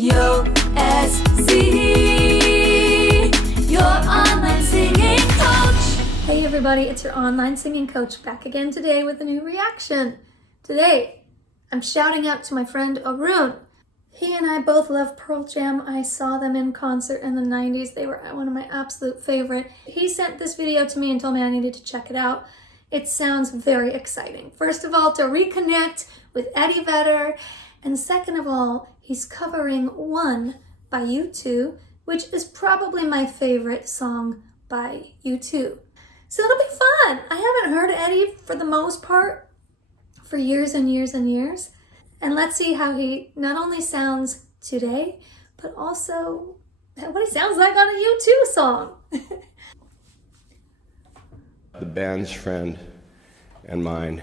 Yo, SC, your online singing coach. Hey everybody, it's your online singing coach back again today with a new reaction. Today, I'm shouting out to my friend Arun. He and I both love Pearl Jam. I saw them in concert in the 90s. They were one of my absolute favorite. He sent this video to me and told me I needed to check it out. It sounds very exciting. First of all, to reconnect with Eddie Vedder. And second of all, he's covering One by U2, which is probably my favorite song by U2. So it'll be fun. I haven't heard Eddie for the most part for years and years and years. And let's see how he not only sounds today, but also what he sounds like on a U2 song. The band's friend and mine,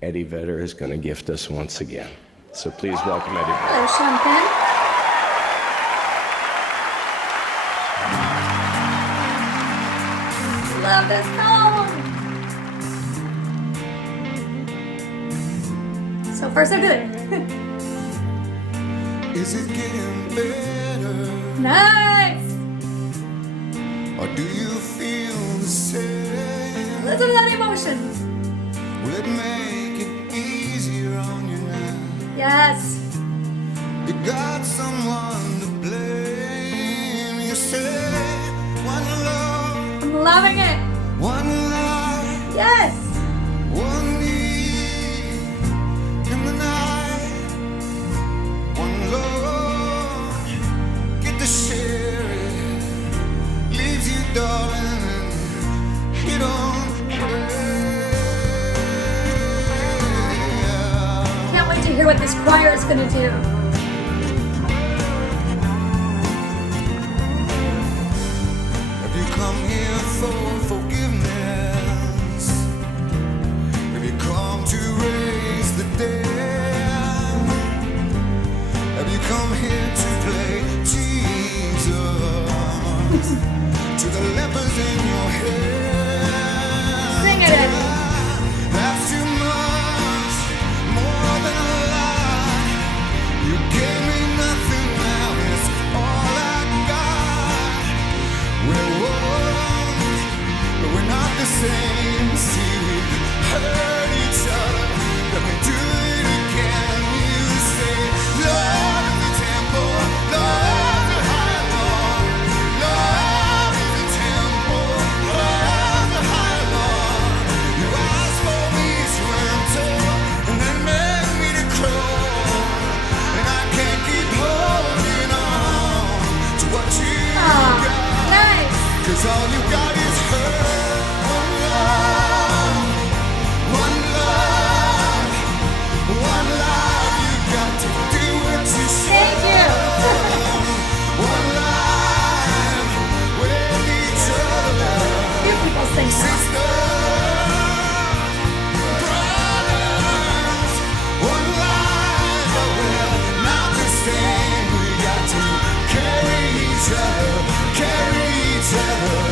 Eddie Vedder, is going to gift us once again. So please welcome Eddie Vedder. Hello, Sean Penn. Love this song. So far, so good. Is it getting better? Nice. Or do you feel the same? Listen to that emotion. Will it make it easier on you now? Yes. You got someone to blame. You say one love, I'm loving it. one life, Yes. one need in the night, one love. Get to share it. Leaves you, darling, and you don't care. Can't wait to hear what this choir is going to do. Have you come here for forgiveness? Have you come to raise the dead? Have you come here to play Jesus to the lepers in your head? Sing it, Eddie. That's too much, more than a lie. You gave me nothing, now it's all I got. We're one, but we're not the same. See, we hurt each other, let me do it again. You say, love is a temple, love is a high wall. Love is a temple, love is a high wall. You ask for me to enter, and then make me to crawl. And I can't keep holding on to what you got. Nice. 'Cause all you got is hurt. One love, one love, one life. You got to do what you say. Thank you. One life with each other. Few people sing that. Sisters, brothers, one life, but we're not the same. We got to carry each other, carry each other.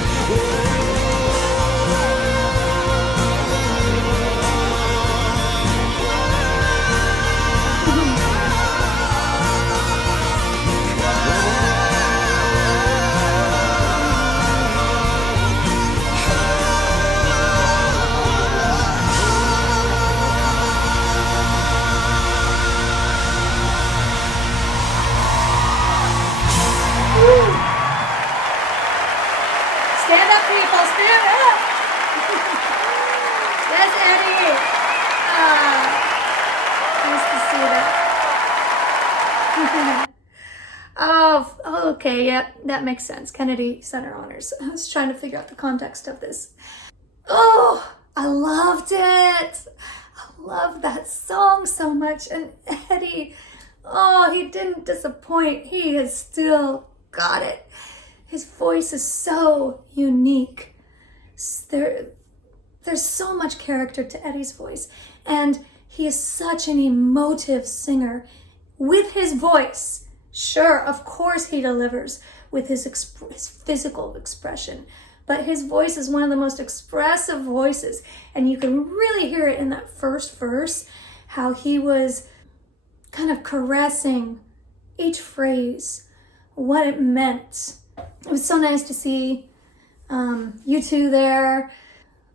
Stand up, people. Stand up. Yes, Eddie. Nice to see that. Oh, okay. Yeah, that makes sense. Kennedy Center Honors. I was trying to figure out the context of this. Oh, I loved it. I love that song so much. And Eddie, oh, he didn't disappoint. He has still got it. His voice is so unique. There's so much character to Eddie's voice. And he is such an emotive singer with his voice. Sure, of course he delivers with his physical expression. But his voice is one of the most expressive voices. And you can really hear it in that first verse, how he was kind of caressing each phrase, what it meant. It was so nice to see you two there.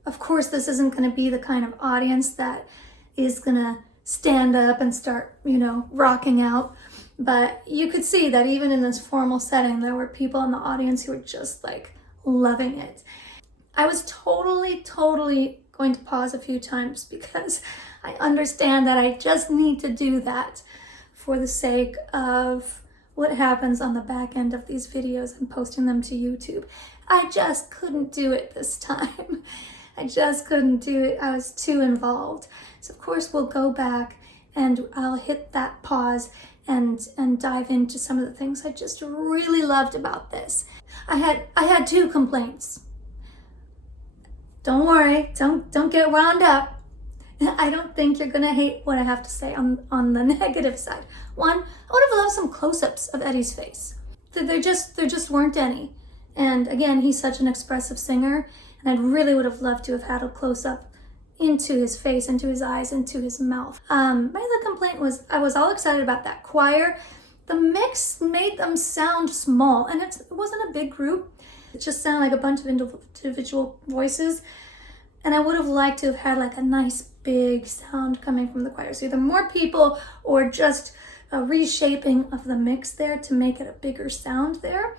Of course, this isn't going to be the kind of audience that is going to stand up and start, rocking out. But you could see that even in this formal setting, there were people in the audience who were just like loving it. I was totally going to pause a few times because I understand that I just need to do that for the sake of what happens on the back end of these videos and posting them to YouTube. I just couldn't do it this time. I just couldn't do it. I was too involved. So of course we'll go back and I'll hit that pause and dive into some of the things I just really loved about this. I had 2 complaints. Don't worry, don't get wound up. I don't think you're gonna hate what I have to say on the negative side. One, I would have loved some close-ups of Eddie's face. There just weren't any. And again, he's such an expressive singer, and I really would have loved to have had a close-up into his face, into his eyes, into his mouth. My other complaint was I was all excited about that choir. The mix made them sound small, and it wasn't a big group. It just sounded like a bunch of individual voices. And I would have liked to have had like a nice big sound coming from the choir. So either more people or just a reshaping of the mix there to make it a bigger sound there.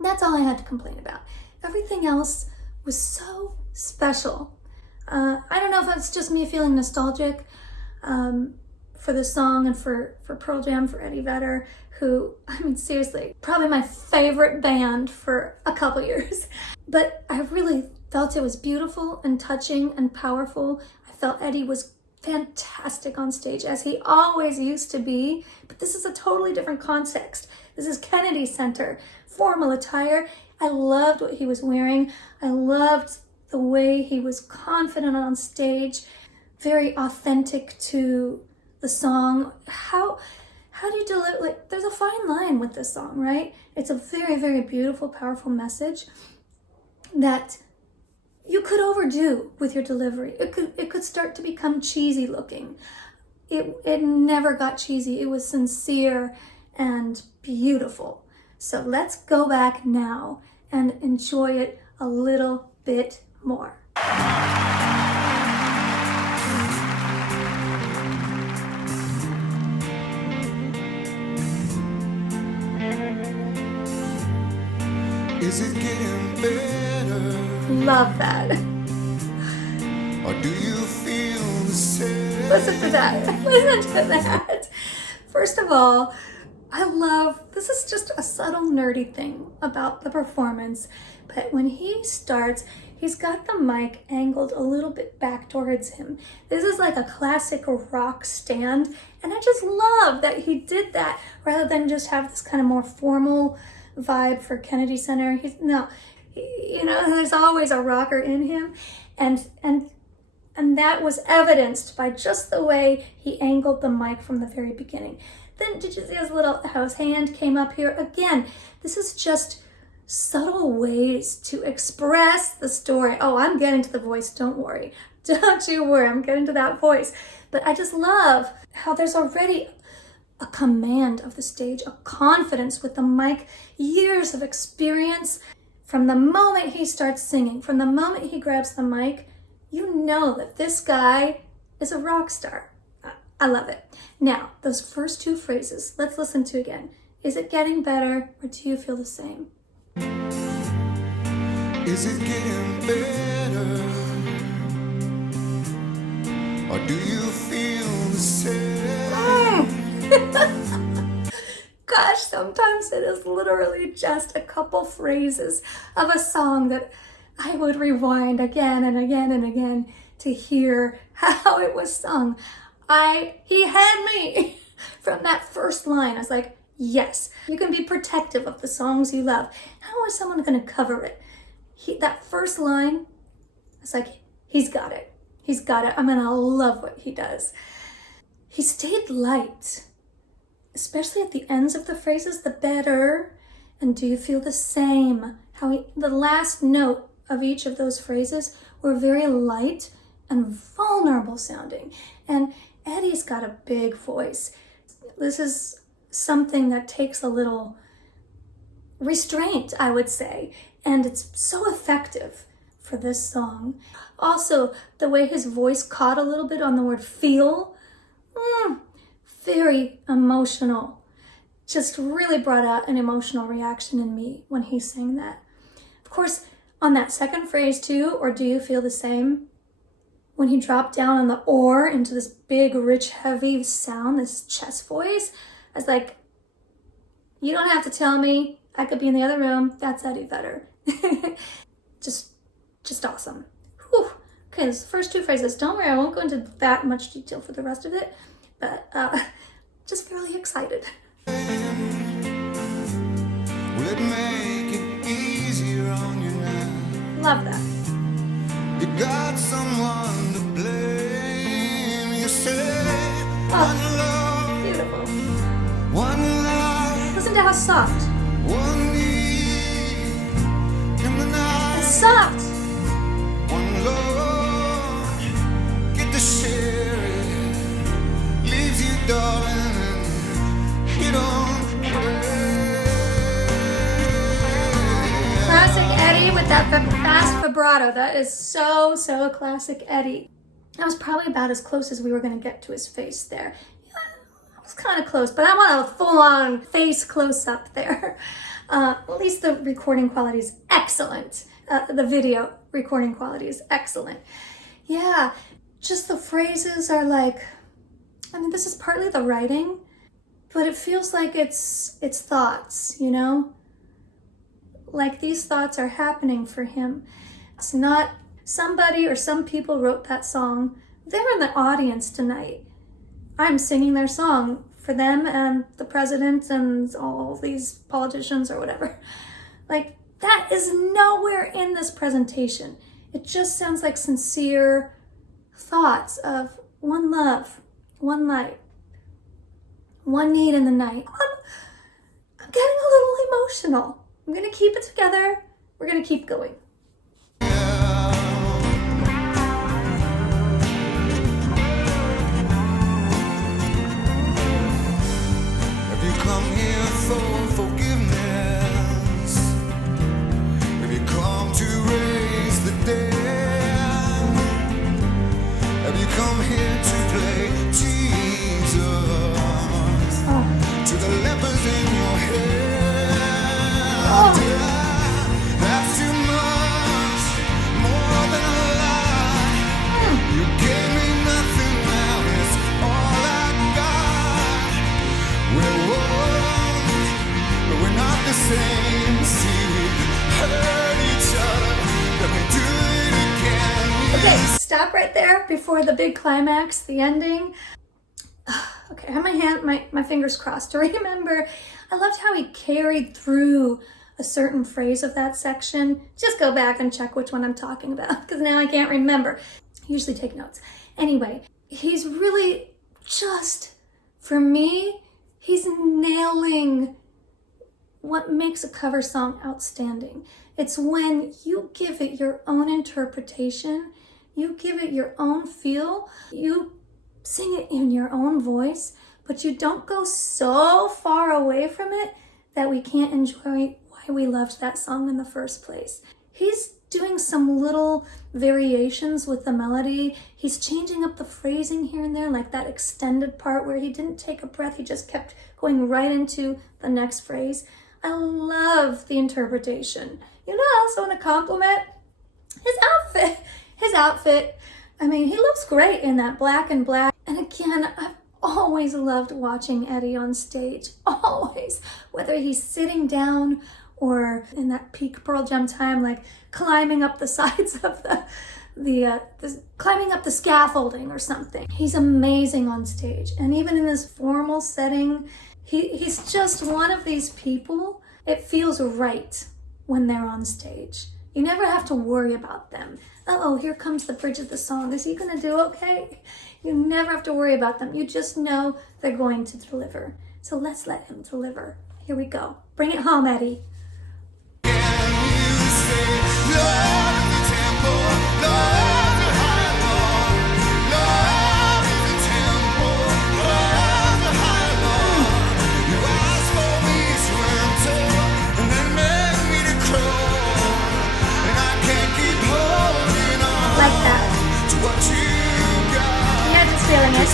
That's all I had to complain about. Everything else was so special. I don't know if that's just me feeling nostalgic for the song and for Pearl Jam, for Eddie Vedder, who, I mean, seriously, probably my favorite band for a couple years. But I really felt it was beautiful and touching and powerful. I felt Eddie was fantastic on stage, as he always used to be, but this is a totally different context. This is Kennedy Center, formal attire. I loved what he was wearing. I loved the way he was confident on stage, very authentic to the song. How do you deliver, like, there's a fine line with this song, right? It's a very, very beautiful, powerful message that you could overdo with your delivery. It could start to become cheesy looking. It never got cheesy. It was sincere and beautiful. So let's go back now and enjoy it a little bit more. Is it getting better? Love that. Or do you feel the same? Listen to that. Listen to that. First of all, I love, this is just a subtle nerdy thing about the performance, but when he starts, he's got the mic angled a little bit back towards him. This is like a classic rock stand, and I just love that he did that rather than just have this kind of more formal vibe for Kennedy Center. There's always a rocker in him, and that was evidenced by just the way he angled the mic from the very beginning. Then did you see how his hand came up here? Again, this is just subtle ways to express the story. Oh, I'm getting to the voice, don't worry. Don't you worry, I'm getting to that voice. But I just love how there's already a command of the stage, a confidence with the mic, years of experience. From the moment he starts singing, from the moment he grabs the mic, you know that this guy is a rock star. I love it. Now, those first 2 phrases, let's listen to again. Is it getting better, or do you feel the same? Is it getting better? Or do you feel the same? Gosh, sometimes it is literally just a couple phrases of a song that I would rewind again and again and again to hear how it was sung. He had me from that first line. I was like, yes, you can be protective of the songs you love. How is someone going to cover it? That first line, it's like, he's got it. He's got it. I'm going to love what he does. He stayed light, especially at the ends of the phrases, the better, and do you feel the same? The last note of each of those phrases were very light and vulnerable sounding. And Eddie's got a big voice. This is something that takes a little restraint, I would say, and it's so effective for this song. Also, the way his voice caught a little bit on the word feel, very emotional. Just really brought out an emotional reaction in me when he sang that. Of course, on that second phrase too, or do you feel the same? When he dropped down on the or into this big, rich, heavy sound, this chest voice, I was like, you don't have to tell me. I could be in the other room. That's Eddie Vedder. just awesome. Whew. Okay, those first two phrases. Don't worry, I won't go into that much detail for the rest of it, but just really excited. Will it make it easier on you now? Love that. You got someone to blame. You say one love, Beautiful. one life, Listen to how soft. one need in the night. It's soft. One love, get to share it. Leaves you, darling, and you don't Classic Eddie with that fast vibrato. That is so classic Eddie. That was probably about as close as we were going to get to his face there. Yeah, I was kind of close, but I want a full-on face close-up there. At least the recording quality is excellent. The video recording quality is excellent. Yeah, just the phrases are like, I mean, this is partly the writing, but it feels like it's thoughts, you know? Like these thoughts are happening for him. It's not somebody or some people wrote that song. They're in the audience tonight. I'm singing their song for them and the president and all these politicians or whatever. Like, that is nowhere in this presentation. It just sounds like sincere thoughts of one love, one light, one need in the night. I'm getting a little emotional. I'm gonna keep it together. We're gonna keep going. Have you come here for forgiveness? Have you come to raise the dead? Have you come here to play Jesus to the lepers in your head? That's too much, more than a lie. You gave me nothing, now it's all I got. We're one, but we're not the same. See, we hurt each other, let me do it again. Okay, stop right there before the big climax, the ending. Okay, I have my fingers crossed to remember. I loved how he carried through a certain phrase of that section. Just go back and check which one I'm talking about, because now I can't remember. I usually take notes. Anyway, he's really just, for me, he's nailing what makes a cover song outstanding. It's when you give it your own interpretation, you give it your own feel, you sing it in your own voice, but you don't go so far away from it that we can't enjoy why we loved that song in the first place. He's doing some little variations with the melody. He's changing up the phrasing here and there, like that extended part where he didn't take a breath, he just kept going right into the next phrase. I love the interpretation. You know, I also want to compliment his outfit. His outfit, I mean, he looks great in that black and black. And again, I've always loved watching Eddie on stage, always. Whether he's sitting down or in that peak Pearl Jam time, like climbing up the sides of climbing up the scaffolding or something. He's amazing on stage. And even in this formal setting, he's just one of these people. It feels right when they're on stage. You never have to worry about them. Oh, here comes the bridge of the song. Is he gonna do okay? You never have to worry about them. You just know they're going to deliver. So let's let him deliver. Here we go. Bring it home, Eddie. You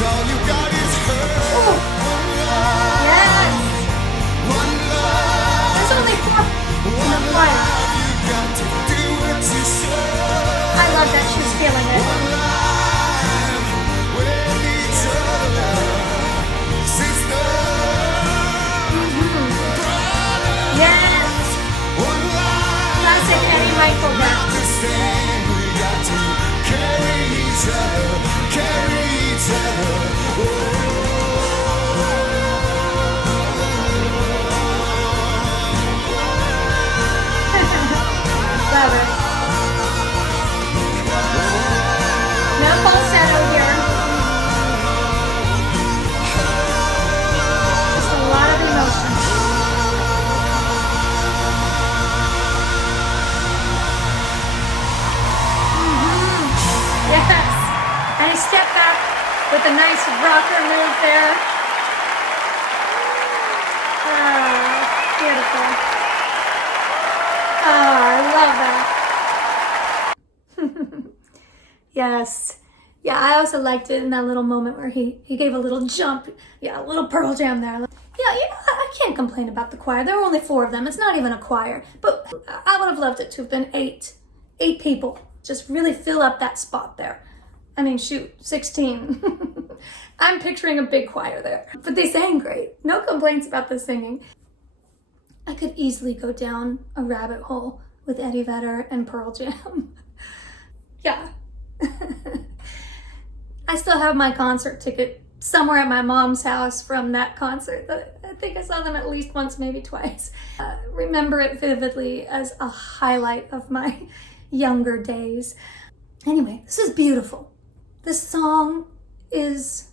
all you got is her. Oh, yes. One love, There's only 4 in the choir. you got to do what you say. I love that she's feeling it. Alive with each other, sister, brother. Yes. One life, Classic Eddie Michael rap. the same. We got to carry each other, carry each other. Love it. No falsetto here. Just a lot of emotion. Yes. And he stepped back with a nice rocker move there. Ah, beautiful. Oh, I love that. Yes. Yeah, I also liked it in that little moment where he gave a little jump. Yeah, a little Pearl Jam there. Yeah, I can't complain about the choir. There were only 4 of them. It's not even a choir. But I would have loved it to have been 8. 8 people. Just really fill up that spot there. I mean, shoot, 16. I'm picturing a big choir there. But they sang great. No complaints about the singing. I could easily go down a rabbit hole with Eddie Vedder and Pearl Jam. Yeah. I still have my concert ticket somewhere at my mom's house from that concert. I think I saw them at least once, maybe twice. Remember it vividly as a highlight of my younger days. Anyway, this is beautiful. This song is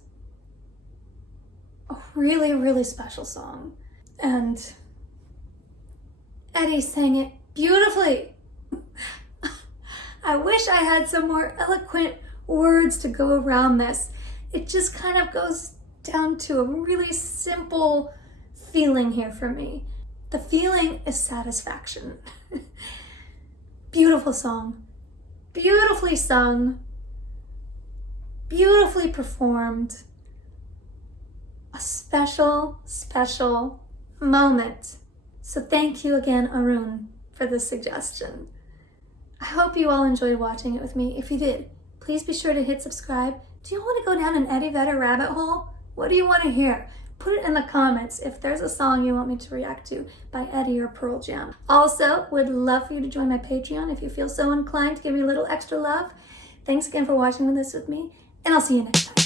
a really, really special song. And Eddie sang it beautifully. I wish I had some more eloquent words to go around this. It just kind of goes down to a really simple feeling here for me. The feeling is satisfaction. Beautiful song, beautifully sung, beautifully performed. A special, special moment. So thank you again, Arun, for the suggestion. I hope you all enjoyed watching it with me. If you did, please be sure to hit subscribe. Do you want to go down an Eddie Vedder rabbit hole? What do you want to hear? Put it in the comments if there's a song you want me to react to by Eddie or Pearl Jam. Also, would love for you to join my Patreon if you feel so inclined to give me a little extra love. Thanks again for watching this with me, and I'll see you next time.